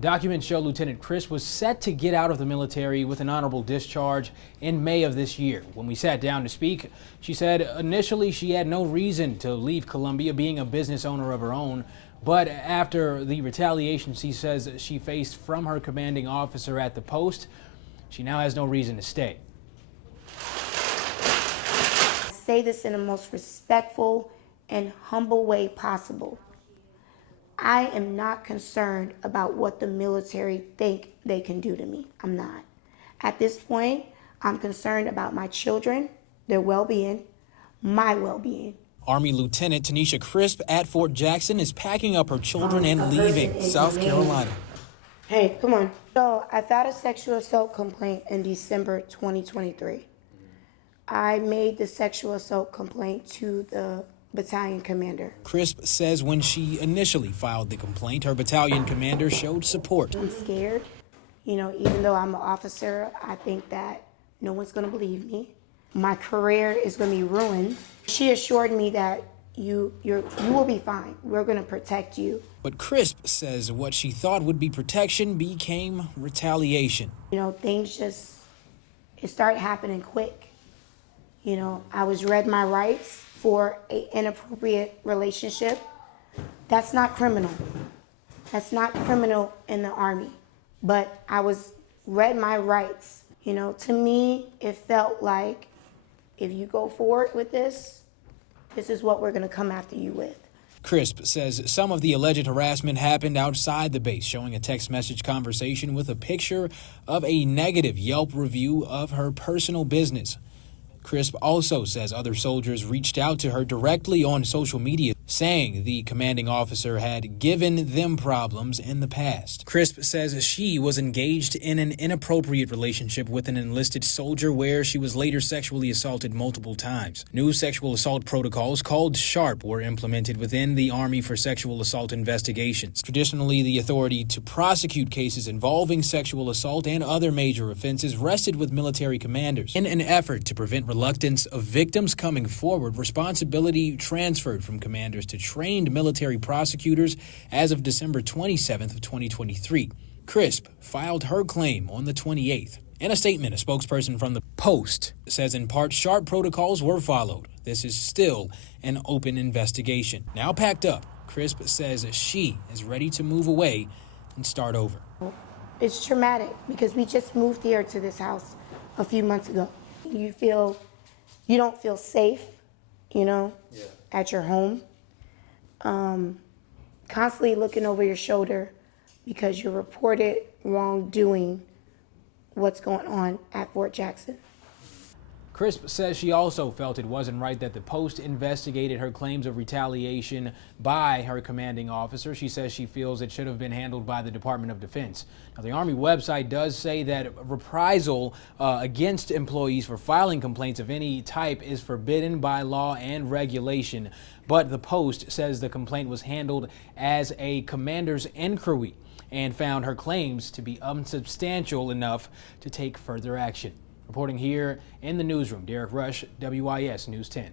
Documents show Lieutenant Crisp was set to get out of the military with an honorable discharge in May of this year. When we sat down to speak, she said initially she had no reason to leave Columbia, being a business owner of her own. But after the retaliation she says she faced from her commanding officer at the post, she now has no reason to stay. I say this in the most respectful and humble way possible. I am not concerned about what the military think they can do to me. I'm not. At this point, I'm concerned about my children, their well-being, my well-being. Army Lieutenant Tanisha Crisp at Fort Jackson is packing up her children and leaving South Carolina. Hey, come on. So I filed a sexual assault complaint in December 2023. I made the sexual assault complaint to the battalion commander. Crisp says when she initially filed the complaint, her battalion commander showed support. I'm scared. Even though I'm an officer, I think that no one's going to believe me. My career is going to be ruined. She assured me that you will be fine. We're going to protect you. But Crisp says what she thought would be protection became retaliation. Things it started happening quick. I was read my rights for an inappropriate relationship. That's not criminal. That's not criminal in the Army. But I was read my rights. To me, it felt like if you go forward with this is what we're going to come after you with. Crisp says some of the alleged harassment happened outside the base, showing a text message conversation with a picture of a negative Yelp review of her personal business. Crisp also says other soldiers reached out to her directly on social media, saying the commanding officer had given them problems in the past. Crisp says she was engaged in an inappropriate relationship with an enlisted soldier where she was later sexually assaulted multiple times. New sexual assault protocols called SHARP were implemented within the Army for sexual assault investigations. Traditionally, the authority to prosecute cases involving sexual assault and other major offenses rested with military commanders. In an effort to prevent reluctance of victims coming forward, responsibility transferred from commanders to trained military prosecutors as of December 27th of 2023. Crisp filed her claim on the 28th. In a statement, a spokesperson from the Post says in part SHARP protocols were followed. This is still an open investigation. Now packed up, Crisp says she is ready to move away and start over. It's traumatic because we just moved here to this house a few months ago. You don't feel safe, at your home. Constantly looking over your shoulder because you reported wrongdoing what's going on at Fort Jackson. Crisp says she also felt it wasn't right that the Post investigated her claims of retaliation by her commanding officer. She says she feels it should have been handled by the Department of Defense. Now, the Army website does say that reprisal against employees for filing complaints of any type is forbidden by law and regulation. But the Post says the complaint was handled as a commander's inquiry and found her claims to be unsubstantial enough to take further action. Reporting here in the newsroom, Derek Rush, WIS News 10.